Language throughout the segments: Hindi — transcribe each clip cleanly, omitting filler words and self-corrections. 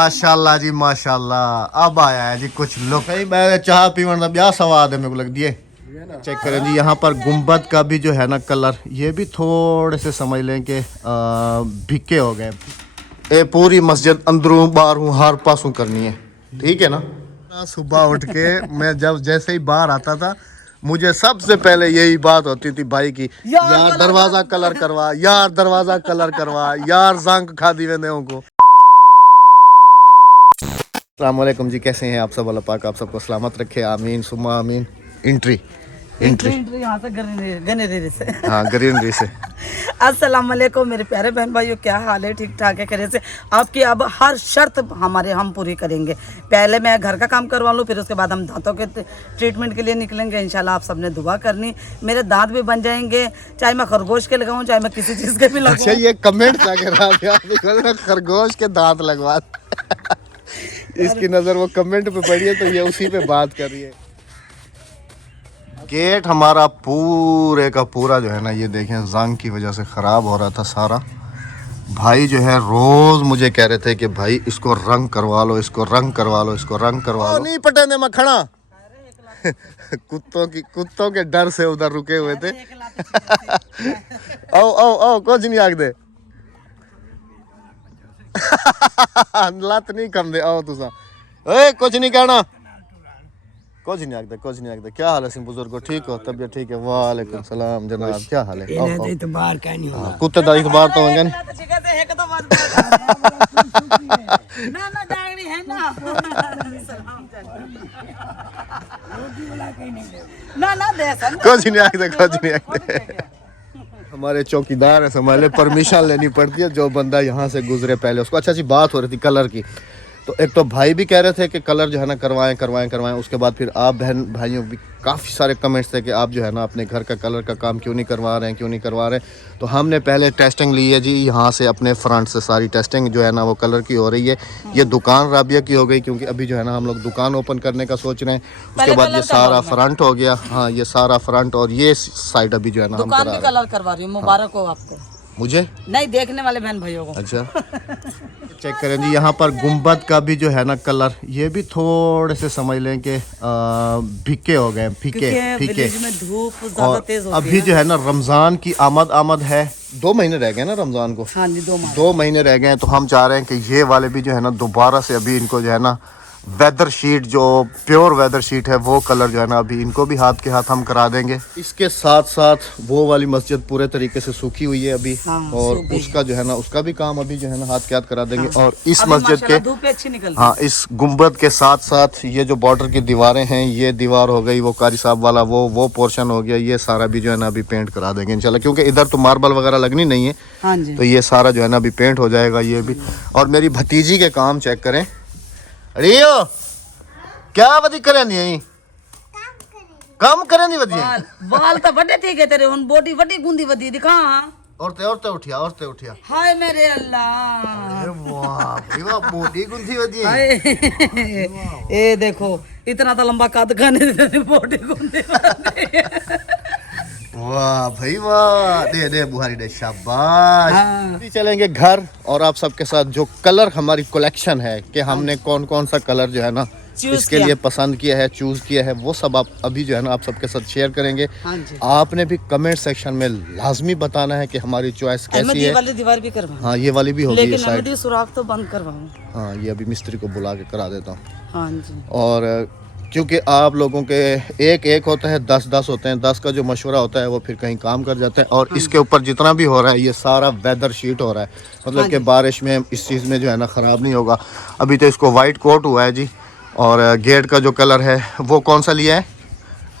माशाल्लाह जी माशाल्लाह। अब आया है जी कुछ लोग कहीं मैं चाह पीवन का ब्याह सवाद है मेरे को लग दिए। चेक करें जी यहाँ पर गुम्बद का भी जो है ना कलर ये भी थोड़े से समझ लें कि भिक्के हो गए। ये पूरी मस्जिद अंदरों बाहरों हर पासों करनी है, ठीक है ना। सुबह उठ के मैं जब जैसे ही बाहर आता था मुझे सबसे पहले यही बात होती थी भाई की, यार दरवाजा कलर करवा, यार दरवाजा कलर करवा, यार जंग खा दी मैंने को। अस्सलामुअलैकुम जी, कैसे हैं आप सब? अल्लाह पाक आप सबको सलामत रखे, आमीन सुम्मा आमीन। एंट्री यहाँ से गनेरे से। हाँ ग्रीनरी से। अस्सलाम वालेकुम मेरे प्यारे बहन भाइयों, क्या हाल है? ठीक ठाक है? करे से आपकी अब हर शर्त हम पूरी करेंगे। पहले मैं घर का काम करवा लूँ, फिर उसके बाद हम दांतों के ट्रीटमेंट के लिए निकलेंगे। इंशाल्लाह आप सबने दुआ करनी, मेरे दांत भी बन जाएंगे, चाहे मैं खरगोश के लगाऊं चाहे मैं किसी चीज़ के भी लगाऊं। अच्छा ये कमेंट था कि खरगोश के दांत लगवा इसकी नज़र वो कमेंट पे पड़ी है तो ये उसी पे बात कर रही है। गेट हमारा पूरे का पूरा जो है ना ये देखें जंग की वजह से ख़राब हो रहा था सारा। भाई जो है रोज़ मुझे कह रहे थे कि भाई इसको रंग करवा लो, इसको रंग करवा लो, इसको रंग करवा लो। नहीं पटने में खड़ा कुत्तों के डर से उधर रुके हुए थे। आओ आओ आओ कुछ नहीं आग दे लत नहीं कम दे। आओ तुसा ए कुछ नहीं कहना, कुछ नहीं आगदा, कुछ नहीं आगदा। क्या हाल है सिंह बुजुर्गो? ठीक हो? तबीयत ठीक है? वालेकुम सलाम जनाब, क्या हाल है? आओ कुत्ते दाई तो बाहर तो होंगे कुछ नहीं आगदा, कुछ नहीं आगदा। हमारे चौकीदार है संभाले, परमिशन लेनी पड़ती है जो बंदा यहाँ से गुजरे पहले उसको। अच्छा जी बात हो रही थी कलर की, तो एक तो भाई भी कह रहे थे कि कलर जो है ना करवाएं करवाएं करवाएं। उसके बाद फिर आप बहन भाइयों भी काफ़ी सारे कमेंट्स थे कि आप जो है ना अपने घर का कलर का काम क्यों नहीं करवा रहे हैं, क्यों नहीं करवा रहे हैं। तो हमने पहले टेस्टिंग ली है जी, यहाँ से अपने फ्रंट से सारी टेस्टिंग जो है ना वो कलर की हो रही है। ये दुकान राबिया की हो गई क्योंकि अभी जो है ना हम लोग दुकान ओपन करने का सोच रहे हैं। उसके बाद ये सारा फ्रंट हो गया। हाँ ये सारा फ्रंट और ये साइड अभी जो है ना हम कलर करवा रही हूँ। मुबारक हो आपको। मुझे नहीं, देखने वाले बहन भाइयों को। अच्छा चेक करें जी यहाँ पर गुम्बद का भी जो है ना कलर ये भी थोड़े से समझ लें कि भिक्के हो गए, फीके फीके। में धूप ज्यादा तेज होती अभी जो है ना रमजान की आमद है, 2 महीने रह गए ना रमजान को। हाँ जी 2 महीने रह गए हैं, तो हम चाह रहे हैं कि ये वाले भी जो है ना दोबारा से अभी इनको जो है ना वेदर शीट, जो प्योर वेदर शीट है वो कलर जो है ना अभी इनको भी हाथ के हाथ हम करा देंगे। इसके साथ साथ वो वाली मस्जिद पूरे तरीके से सूखी हुई है अभी। हाँ, और उसका जो है ना उसका भी काम अभी जो है ना हाथ के हाथ करा देंगे। हाँ, और इस मस्जिद के हाँ इस गुम्बद के साथ साथ ये जो बॉर्डर की दीवारें हैं, ये दीवार हो गई वो कारी साहब वाला वो पोर्शन हो गया, ये सारा भी जो है ना अभी पेंट करा देंगे इंशाल्लाह, क्योंकि इधर तो मार्बल वगैरह लगनी नहीं है। हाँ जी। तो ये सारा जो है ना अभी पेंट हो जाएगा ये भी। और मेरी भतीजी के काम चेक करें। रियो क्या वधी करे नहीं काम करे नहीं वधी बाल तो बड़े ठीक है तेरे, उन बॉडी बड़ी गुंदी वधी दिखा। औरतें उठिया हाय मेरे अल्लाह, अरे वाह भाई वाह बॉडी गुंदी वधी हाय ए देखो इतना तो लंबा कद खाने बॉडी गुंदी वाह भाई वाह, दे दे बुहारी दे, शाबाश। हाँ। चलेंगे घर और आप सबके साथ जो कलर हमारी कलेक्शन है कि हमने कौन कौन सा कलर जो है ना इसके लिए पसंद किया है, चूज किया है, वो सब आप अभी जो है ना आप सबके साथ शेयर करेंगे। हाँ जी। आपने भी कमेंट सेक्शन में लाजमी बताना है कि हमारी चॉइस कैसी है। ये वाली दीवार भी करवाऊं? हाँ ये वाली भी होगी, लेकिन सुराख तो बंद करवाऊं। हाँ ये अभी मिस्त्री को बुला के करा देता हूँ। हाँ जी। और क्योंकि आप लोगों के एक होता है, 10 होते हैं, 10 का जो मशवरा होता है वो फिर कहीं काम कर जाता है। और इसके ऊपर जितना भी हो रहा है ये सारा वेदर शीट हो रहा है, मतलब कि बारिश में इस चीज़ में जो है ना ख़राब नहीं होगा। अभी तो इसको वाइट कोट हुआ है जी। और गेट का जो कलर है वो कौन सा लिया है?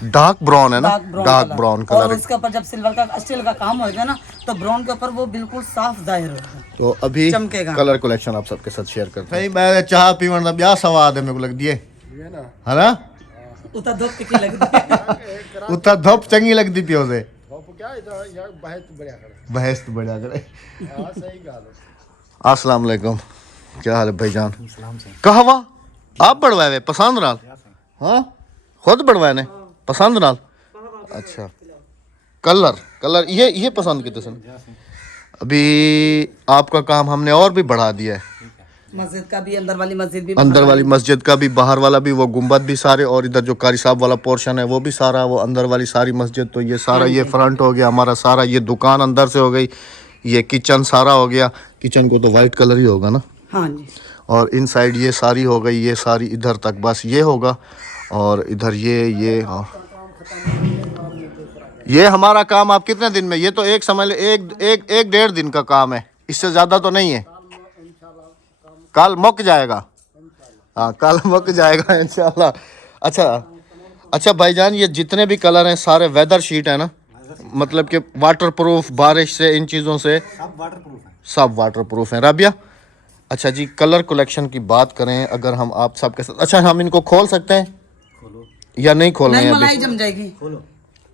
डार्क ब्राउन है ना, डार्क ब्राउन कलर। और उसके ऊपर जब सिल्वर का स्टील का काम होगा ना तो ब्राउन के ऊपर वो बिल्कुल साफ जाहिर होगा, तो अभी चमकेगा। कलर कलेक्शन आप सबके साथ शेयर करते हैं। मैं चाह पीवन का ब्याह सवाद है मेरे को लग दिए है ना, उता धूप चंगी लगती पियो से बहस तो बढ़िया करे। अस्सलाम वालेकुम, क्या हाल है भाईजान? कहवा आप बढ़वाए पसंद नाल? हाँ खुद बढ़वाए ने पसंद नाल? अच्छा कलर ये पसंद किते सन? अभी आपका काम हमने और भी बढ़ा दिया है। मस्जिद का भी, अंदर वाली मस्जिद भी, अंदर वाली मस्जिद का भी, बाहर वाला भी, वो गुम्बद भी सारे, और इधर जो कारी साहब वाला पोर्शन है वो भी सारा, वो अंदर वाली सारी मस्जिद। तो ये सारा ये फ्रंट हो गया हमारा सारा, ये दुकान अंदर से हो गई, ये किचन सारा हो गया। किचन को तो वाइट कलर ही होगा ना। हाँ जी। और इन साइड ये सारी हो गई, ये सारी इधर तक बस ये होगा। और इधर ये ये हमारा काम आप कितने दिन में, ये तो एक समझ ले एक डेढ़ दिन का काम है, इससे ज़्यादा तो नहीं है। कल मुक जाएगा, हाँ कल मुक जाएगा इंशाल्लाह। अच्छा भाईजान, ये जितने भी कलर हैं सारे वेदर शीट है ना, मतलब कि वाटर प्रूफ, बारिश से इन चीज़ों से सब वाटर प्रूफ हैं राबिया। अच्छा जी, कलर कलेक्शन की बात करें अगर हम आप सबके साथ, अच्छा हम इनको खोल सकते हैं या नहीं खोलना है? मलाई जम जाएगी।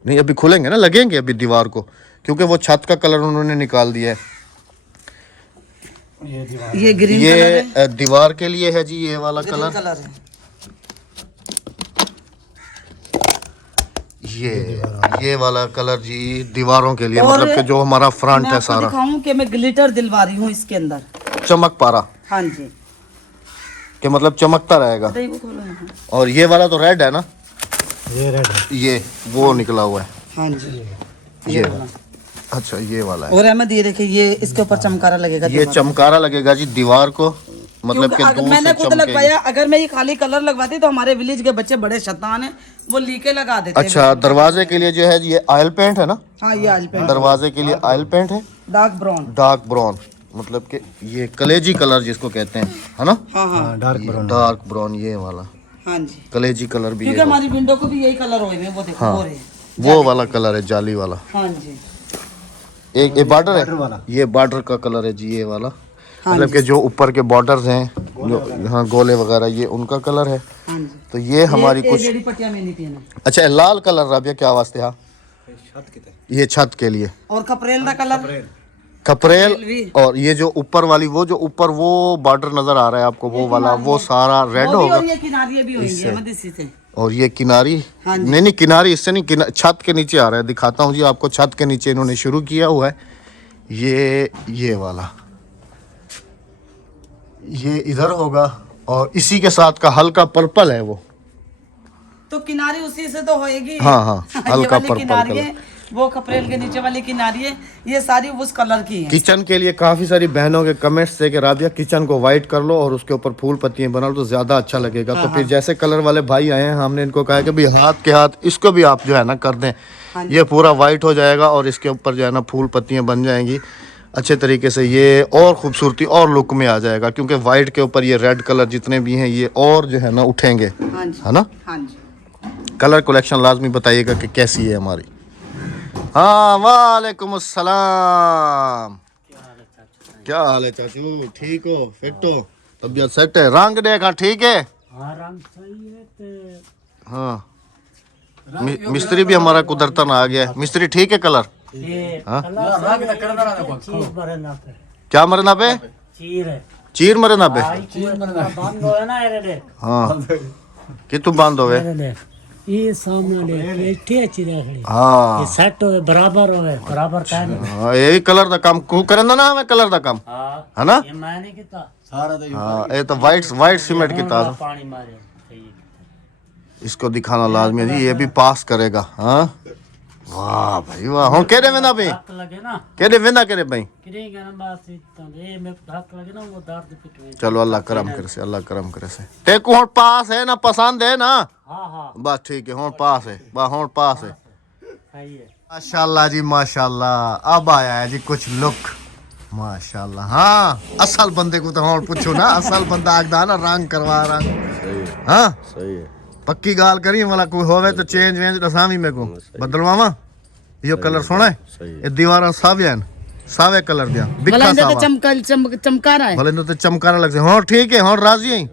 नहीं अभी खुलेंगे ना, लगेंगे अभी दीवार को, क्योंकि वो छत का कलर उन्होंने निकाल दिया है। ये ग्रीन ये कलर है। दीवार के लिए है जी, ये वाला कलर है। ये वाला कलर जी दीवारों के लिए, मतलब कि जो हमारा फ्रंट है सारा। दिखाऊं कि मैं ग्लिटर दिलवा रही हूँ इसके अंदर, चमक पारा। हाँ जी, कि मतलब चमकता रहेगा। और ये वाला तो रेड है ना, ये रेड है, ये वो निकला हुआ है। हाँ जी, ये अच्छा ये वाला है। और अहमद ये देखिए, ये इसके ऊपर चमकारा लगेगा। ये चमकारा लगेगा जी दीवार को, मतलब कि दूर मैंने से खुद लगवाया। अगर मैं ये खाली कलर लगवाती तो हमारे विलेज के बच्चे बड़े शैतान हैं, वो लीके लगा देते। अच्छा, दरवाजे के लिए जो है ये ऑयल पेंट है ना? हाँ ये ऑयल पेंट, दरवाजे के लिए ऑयल पेंट है, डार्क ब्राउन। डार्क ब्राउन, मतलब कि ये कलेजी कलर जिसको कहते हैं, है ना? हाँ हाँ, डार्क ब्राउन ये वाला। हाँ जी, कलेजी कलर भी क्योंकि है, हमारी विंडो को भी यही कलर हुए हैं, वो देखो। हाँ, हो रहे हैं। वो वाला कलर है जाली वाला। हाँ जी, एक ये बॉर्डर है, ये बॉर्डर का कलर है जी ये वाला, मतलब कि जो ऊपर के बॉर्डर्स हैं, जो हाँ गोले वगैरह, ये उनका कलर है। हाँ जी। तो ये हमारी कुछ। पटिया में नहीं पीना। अच्छा, लाल कलर राबिया क्या वास्ते? हाँ ये छत के लिए। और कपरेल का कलर, कपरेल। और ये जो ऊपर वाली, वो जो ऊपर वो बॉर्डर नजर आ रहा है आपको, वो वाला, वो सारा रेड होगा। और ये किनारियाँ भी होंगी हमें इसी से। और ये किनारी, हाँ नहीं किनारी इससे नहीं, छत के नीचे आ रहा है। दिखाता हूँ जी आपको, छत के नीचे इन्होंने शुरू किया हुआ है। ये वाला, ये इधर होगा, और इसी के साथ का हल्का पर्पल है वो, तो किनारी उसी से तो होएगी। हाँ हाँ, हल्का पर्पल किनारी कलर। है, वो कपरेल के नीचे वाली किनारी है, ये सारी उस कलर की है। किचन के लिए काफ़ी सारी बहनों के कमेंट्स थे कि राबिया किचन को वाइट कर लो और उसके ऊपर फूल पत्तियां बना लो तो ज़्यादा अच्छा लगेगा। तो फिर जैसे कलर वाले भाई आए हैं, हमने इनको कहा कि भाई हाथ के हाथ इसको भी आप जो है ना कर दें, ये पूरा वाइट हो जाएगा और इसके ऊपर जो है ना फूल पत्तियां बन जाएंगी अच्छे तरीके से, ये और खूबसूरती और लुक में आ जाएगा। क्योंकि वाइट के ऊपर ये रेड कलर जितने भी हैं ये और जो है ना उठेंगे, है ना? हाँ जी। कलर कलेक्शन लाजमी बताइएगा कि कैसी है हमारी। हाँ, वालेकुम अस्सलाम। क्या हाल है चाचू? ठीक हो? फिट हो? तबीयत सेट है? रंग देखा ठीक है? रंग सही है। हाँ, मिस्त्री भी हमारा कुदरतन आ गया। मिस्त्री ठीक है कलर? हाँ? क्या मरना पे? चीर मरना पे? हाँ, कि तुम बांध दोगे? ये सामने चिरा खड़ी, हाँ, ये सेट हो बराबर हो बराबर टाइम। हाँ, यही कलर दा काम को करना ना, हमें कलर दा काम, है ना? ये मैंने किया हाँ, ये तो वाइट सीमेंट की तार पानी मारे, इसको दिखाना लाजमी है जी, ये भी पास करेगा। हाँ, वाह भाई वाह। हम केड़े वेंदा भाई? हाथ लगे ना, केड़े वेंदा केड़े भाई? किरे का ना बात ये मैं हाथ लगे ना वो दर्द पिट में। चलो अल्लाह करम करे से, अल्लाह करम करे से। ते को हुन पास है ना, पसंद है ना? हाँ हाँ बस ठीक है, हुन पास है, बस हुन पास है। सही है। माशाल्लाह जी माशाल्लाह, अब आया है जी कुछ लुक माशाल्लाह। हाँ, असल बंदे को तो हुन पूछो ना, असल बंदा आगदा ना रंग करवा रंग। हाँ सही है, पक्की गाल करी वाला कोई होवे तो चेंज वेंज दसावी मेरे को बदलवावा। यो कलर सोना है, ये दीवारा सावे हैं, सावे कलर दिया बिखा सावा, चमका रहा है, भले तो चमकारा लग से। हाँ ठीक है, हाँ राजी हैं।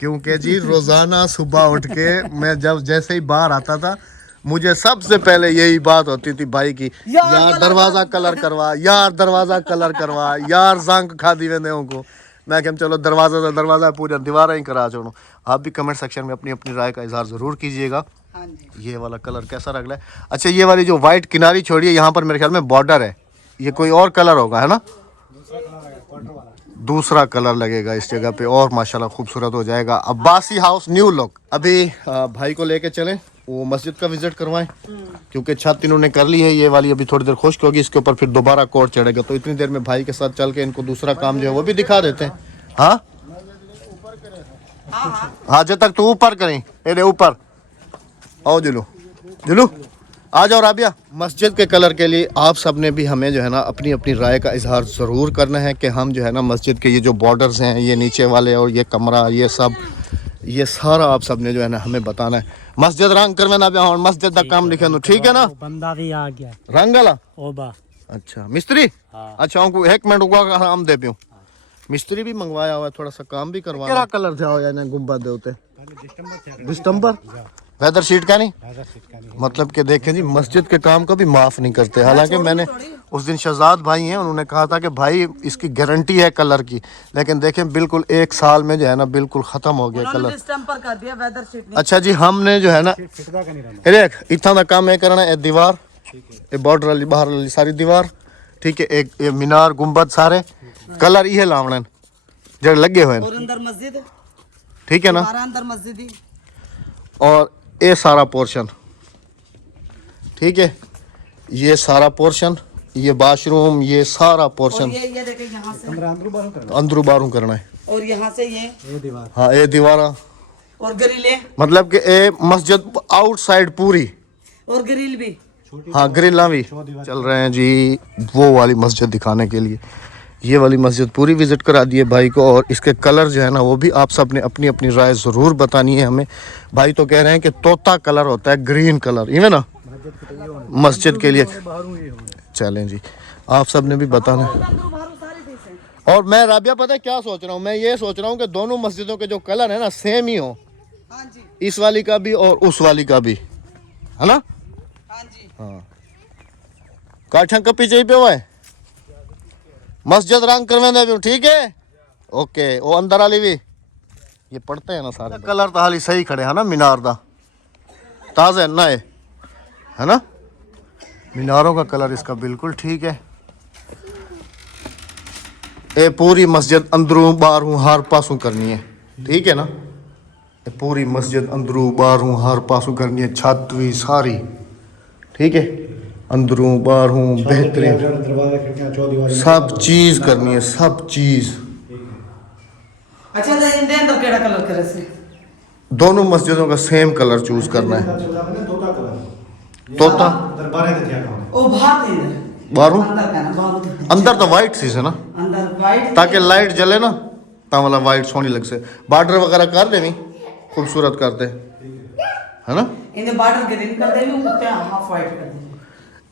क्योंकि जी रोजाना सुबह उठ के मैं जब जैसे ही बाहर आता था, मुझे सबसे पहले यही बात होती थी भाई की, यार दरवाजा कलर करवा, यार दरवाजा कलर करवा, यार जंग खा दी वेंदे को। मैं कह चलो दरवाजा पूरा दीवारा ही करा छोड़ो। आप भी कमेंट सेक्शन में अपनी अपनी राय का इजहार ज़रूर कीजिएगा। हाँ जी। ये वाला कलर कैसा लग रहा है? अच्छा, ये वाली जो वाइट किनारी छोड़िए, यहाँ पर मेरे ख्याल में बॉर्डर है, ये कोई और कलर होगा, है ना? दूसरा कलर लगेगा इस जगह पे और माशाल्लाह खूबसूरत हो जाएगा। Abbasi house new look. अभी भाई को लेके चलें, वो मस्जिद का विजिट करवाएं, क्योंकि छत इन्होंने कर ली है ये वाली, अभी थोड़ी देर खुश्क होगी, इसके ऊपर फिर दोबारा कोट चढ़ेगा। तो इतनी देर में भाई के साथ चल के इनको दूसरा काम जो है वो भी दिखा देते हैं। हाँ हाँ, जब तक तो ऊपर करें, अरे ऊपर आओ जुलू जुलू आ जाओ राबिया। मस्जिद के कलर के लिए आप सब ने भी हमें जो है ना अपनी अपनी राय का इजहार ज़रूर करना है कि हम जो है ना मस्जिद के ये जो बॉर्डर्स हैं, ये नीचे वाले और ये कमरा, ये सब, ये सारा आप सब ने जो है ना हमें बताना है। मस्जिद रंग करवाना भी और मस्जिद का काम लिखे, ठीक है ना? बंदा भी आ गया रंग वाला ओबा। अच्छा मिस्त्री, हाँ। अच्छा उनको 1 मिनट हुआ हम दे पियो। मिस्त्री भी मंगवाया हुआ है, थोड़ा सा काम भी करवाना। क्या कलर था यानी गुंबद देते दिसंबर वेदर शीट का नहीं, मतलब कि देखें जी मस्जिद के काम को भी माफ नहीं करते। हालांकि मैंने उस दिन शहजाद भाई हैं, उन्होंने कहा था कि भाई इसकी गारंटी है कलर की, लेकिन देखें बिल्कुल 1 साल में जो है ना बिल्कुल खत्म हो गया कलर। कर दिया वेदर शीट नहीं। अच्छा जी, हमने जो है ना देख इतना का काम है करना है, दीवार ये बॉर्डर वाली बाहर वाली सारी दीवार, ठीक है, एक ये मीनार गुंबद सारे कलर ये लावण जड़ लगे हुए और अंदर मस्जिद, ठीक है ना, अंदर मस्जिद ही, और ये सारा पोर्शन, ठीक है, ये सारा पोर्शन, ये बाथरूम, ये सारा पोर्शन, ये देखे यहाँ से अंदरू बारू करना है, और यहाँ से ये दीवार, हाँ ये दीवारा और ग्रिल, मतलब कि ये मस्जिद आउटसाइड पूरी, और ग्रिल भी, हाँ ग्रिल्ला भी चल रहे हैं जी वो वाली मस्जिद दिखाने के लिए। ये वाली मस्जिद पूरी विजिट करा दिए भाई को, और इसके कलर जो है ना वो भी आप सब ने अपनी अपनी राय ज़रूर बतानी है हमें। भाई तो कह रहे हैं कि तोता कलर होता है, ग्रीन कलर, ये ना मस्जिद के लिए। चलें जी, आप सब ने भी बताना है। और मैं राबिया पता है क्या सोच रहा हूँ, मैं ये सोच रहा हूँ कि दोनों मस्जिदों के जो कलर है ना सेम ही हो, इस वाली का भी और उस वाली का भी, है ना? हाँ, काठा का पीछे पे हुआ है मस्जिद रंग करवाने भी, ठीक है, ओके। वो अंदर वाली भी ये पढ़ते हैं ना सारे कलर तो हाली सही खड़े है ना, मीनार दा ताज़ा ना है ना, मीनारों का कलर इसका बिल्कुल ठीक है। ये पूरी मस्जिद अंदरों बाहरों हर पासों करनी है, ठीक है ना, ये पूरी मस्जिद अंदरों बाहरों हर पासों करनी है, छत भी सारी, ठीक है, अंदरों बाहरों बेहतरीन सब चीज करनी है, सब चीज। अच्छा इनके अंदर केड़ा कलर करे से? दोनों मस्जिदों का सेम कलर चूज करना है। तोता ओ बाहर इधर बाहरों अंदर का ना, बाहर अंदर तो वाइट चीज है ना, अंदर वाइट, ताकि लाइट जले ना, ता वाला वाइट सोनी लग से। बॉर्डर वगैरह कर दे खूबसूरत करते है ना, इन्हें बॉर्डर ग्रीन कर देंगे, ऊपर हाफ वाइट कर देंगे,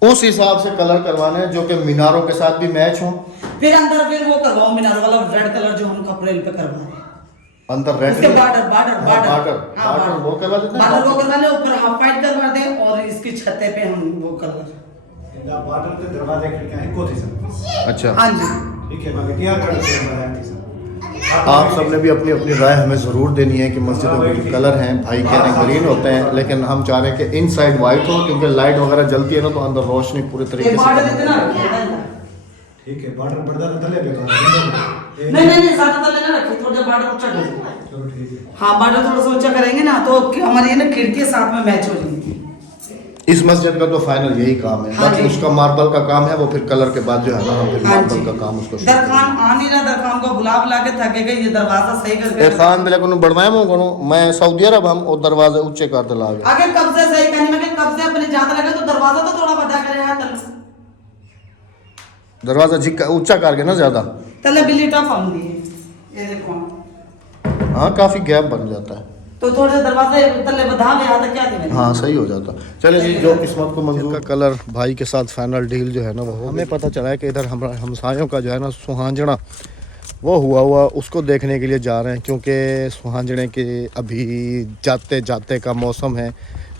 उस हिसाब से कलर करवाने हैं जो कि मीनारों के साथ भी मैच हो। फिर अंदर फिर वो करवाओ मीनार वाला रेड कलर जो हम कपड़े पे करवा रहे हैं, अंदर रेड उसके बॉर्डर बॉर्डर बॉर्डर वो करवा देते हैं, बॉर्डर वो करवा ले, ऊपर हाफ वाइट करवा दे, और इसकी छते पे हम वो कलर। बॉर्डर के दरवाजे खिड़कियां एक कोठी से, अच्छा हाँ जी, ठीक है, बाकी क्या कर सकते आप सब ने भी अपनी अपनी राय हमें ज़रूर देनी है कि मस्जिदों के जो कलर हैं, भाई कह रहे हैं ग्रीन होते हैं, लेकिन हम चाह रहे हैं कि इन साइड वाइट हो, क्योंकि लाइट वगैरह जलती है ना तो अंदर रोशनी पूरे तरीके ये से। बॉर्डर इतना रखिए ना अंदर, ठीक है, बॉर्डर पर्दा तो तले पे नहीं ज्यादा तले ना रखिए, थोड़ा बॉर्डर ऊंचा कर दीजिए। चलो ठीक है, हाँ बॉर्डर थोड़ा सा ऊंचा करेंगे ना तो हमारी ना खिड़की साथ में मैच हो जाएगी। इस मस्जिद का तो फाइनल यही काम है, हाँ बाकी जी। उसका मार्बल का काम है, वो फिर कलर के बाद जो है ना हम फिर हाँ मार्बल जी। का काम उसको शुरू करेंगे। दरखान आ नहीं रहा, दरखान को बुला के थके गए, ये दरवाजा सही करके ए खान बिले को बढ़वाए मो कोनो मैं सऊदी अरब हम और दरवाजे ऊंचे कर दे लागे आगे कब्जे सही करने में कब्जे अपने जात लगे तो दरवाजा तो थोड़ा बड़ा करे है, दरवाजा झिक ऊंचा करके ना ज्यादा, तले बिल्ली टॉप हम दिए, ये देखो हाँ काफी गैप बन जाता है, तो थोड़े से दरवाजे तले बधा में आता क्या देवे। हाँ सही हो जाता। चले जी, जो किस्मत को मंजूर का कलर भाई के साथ फाइनल डील जो है ना वो हमें पता चला है कि इधर हमारा हमसायों का जो है ना सुहांजना वो हुआ उसको देखने के लिए जा रहे हैं, क्योंकि सुहांजने के अभी जाते जाते का मौसम है,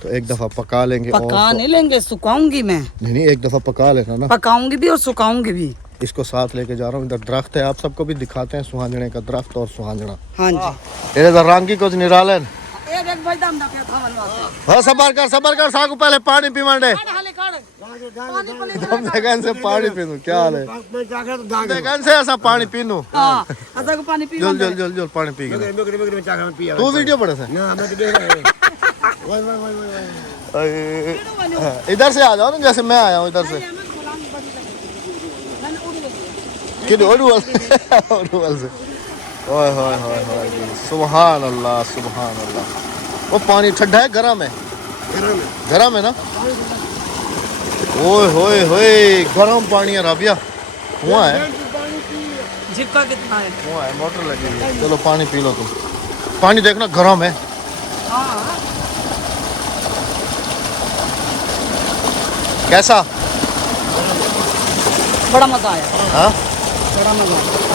तो एक दफ़ा पका लेंगे। पका नहीं लेंगे, सुखाऊंगी मैं, नहीं एक दफ़ा पका लेना ना, पकाऊंगी भी और सुखाऊंगी भी। इसको साथ लेके जा रहा हूँ। इधर दरख्त है, आप सबको भी दिखाते हैं सुहांजने का दरख्त और सुहांजना। हाँ जी, इधर रंगी कुछ निरालन एक भाई दाम ना पे था मनवा हाँ सबर कर साकू पहले पानी पी मंडे हाले काट तुम देखन से पानी पीनू क्या हाल है देखन से ऐसा पानी पीनू हाँ ऐसा को पानी पी जल जल जल जल पानी पी गए तू वीडियो पड़े से इधर से आ जाओ ना जैसे मैं आया हूँ इधर से किधर ओडुवल से ओए होए होए होए सुभान अल्लाह सुभान अल्लाह वो पानी ठंडा है गरम है गरम है ना ओए होए होए गरम पानी है राबिया हुआ है झिपका कितना है हुआ है मोटर लगी हुई है चलो पानी पी लो तुम पानी देखना गरम है हाँ कैसा बड़ा मजा आया हाँ बड़ा मजा आया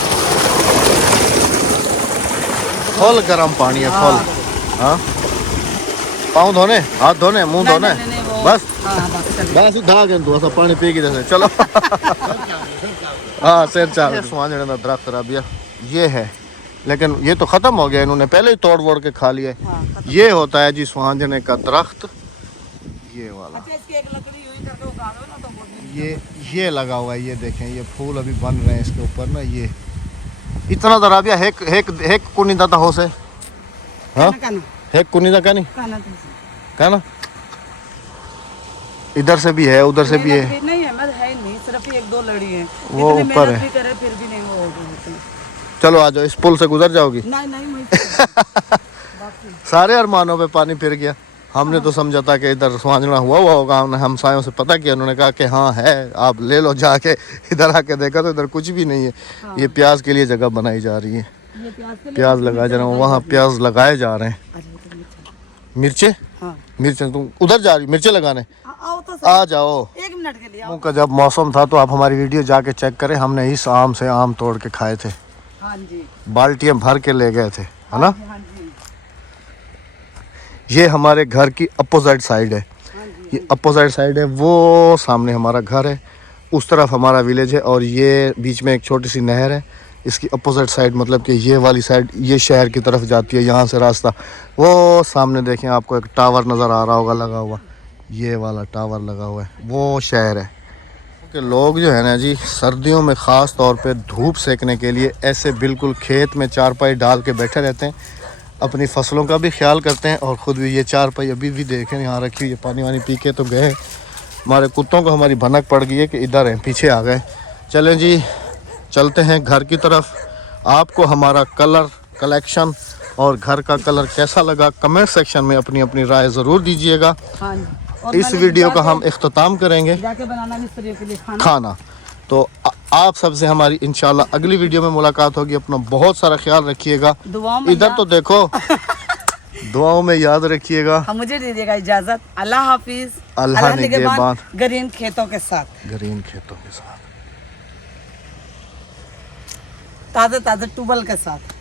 फुल गरम पानी है फुल हाँ पाँव धोने हाथ धोने मुंह धोने बस हाँ बस चलिए बस धा के तू ऐसा पानी पी के जैसे चलो हाँ शेर चाल सुहांजने का दरख्त राबिया ये है लेकिन ये तो खत्म हो गया इन्होंने पहले ही तोड़ वोड़ के खा लिया है हाँ, ये होता है जी सुहांजने का दरख्त ये वाला अच्छा इसकी एक लकड़ी यूं करके उगा दो ना तो वो ये लगा हुआ है ये देखें ये फूल अभी बन रहे हैं इसके ऊपर ना ये इतना तो राबिया हेक कुनी दाता हो से हाँ हेक कुनी दा का नहीं कहना इधर से भी है उधर से भी है नहीं है मैं है नहीं सिर्फ एक दो लड़ी है वो इतनी ऊपर मेहनत है। भी करे फिर भी नहीं वो होगी चलो आ जाओ इस पुल से गुजर जाओगी नहीं नहीं वहीं सारे अरमानों पे पानी फिर गया हमने तो समझा था कि इधर सुहांजना हुआ होगा हमने हमसायों से पता किया उन्होंने कहा कि हाँ है आप ले लो जाके इधर आके देखा तो इधर कुछ भी नहीं है ये प्याज के लिए जगह बनाई जा रही है ये प्याज के लिए प्याज लगाए जा रहे हैं वहाँ प्याज लगाए जा रहे हैं अरे वो तो मिर्च मिर्चे हाँ मिर्चे तुम उधर जा रही मिर्चे लगाने आओ तो आ जाओ एक मिनट के लिए आओ आमों का जब मौसम था तो आप हमारी वीडियो जाके चेक करें हमने इस आम से आम तोड़ के खाए थे हाँ जी बाल्टियां भर के ले गए थे है ना हाँ जी ये हमारे घर की अपोजिट साइड है ये अपोजिट साइड है वो सामने हमारा घर है उस तरफ हमारा विलेज है और ये बीच में एक छोटी सी नहर है इसकी अपोजिट साइड मतलब कि ये वाली साइड ये शहर की तरफ जाती है यहाँ से रास्ता वो सामने देखें आपको एक टावर नज़र आ रहा होगा लगा हुआ ये वाला टावर लगा हुआ है वो शहर है कि लोग जो है ना जी सर्दियों में ख़ास तौर पे धूप सेकने के लिए ऐसे बिल्कुल खेत में चारपाई डाल के बैठे रहते हैं अपनी फसलों का भी ख्याल करते हैं और ख़ुद भी ये चारपाई अभी भी देखें यहाँ रखी हुई है पानी वानी पी के तो गए हमारे कुत्तों को हमारी भनक पड़ गई है कि इधर हैं पीछे आ गए चलें जी चलते हैं घर की तरफ आपको हमारा कलर कलेक्शन और घर का कलर कैसा लगा कमेंट सेक्शन में अपनी अपनी राय ज़रूर दीजिएगा हाँ जी और इस मैंने वीडियो का जाके- हम इख्तिताम करेंगे जाके बनाना मिस्त्रियों के लिए खाना तो आप सबसे हमारी इंशाल्लाह अगली वीडियो में मुलाकात होगी अपना बहुत सारा ख्याल रखिएगा दुआओं में इधर तो देखो दुआओं में याद रखिएगा हम मुझे दीजिएगा इजाजत अल्लाह हाफिज अल्लाह निगहबान। ग्रीन खेतों के साथ ग्रीन खेतों के साथ ताज़े ताज़े ट्यूबवेल के साथ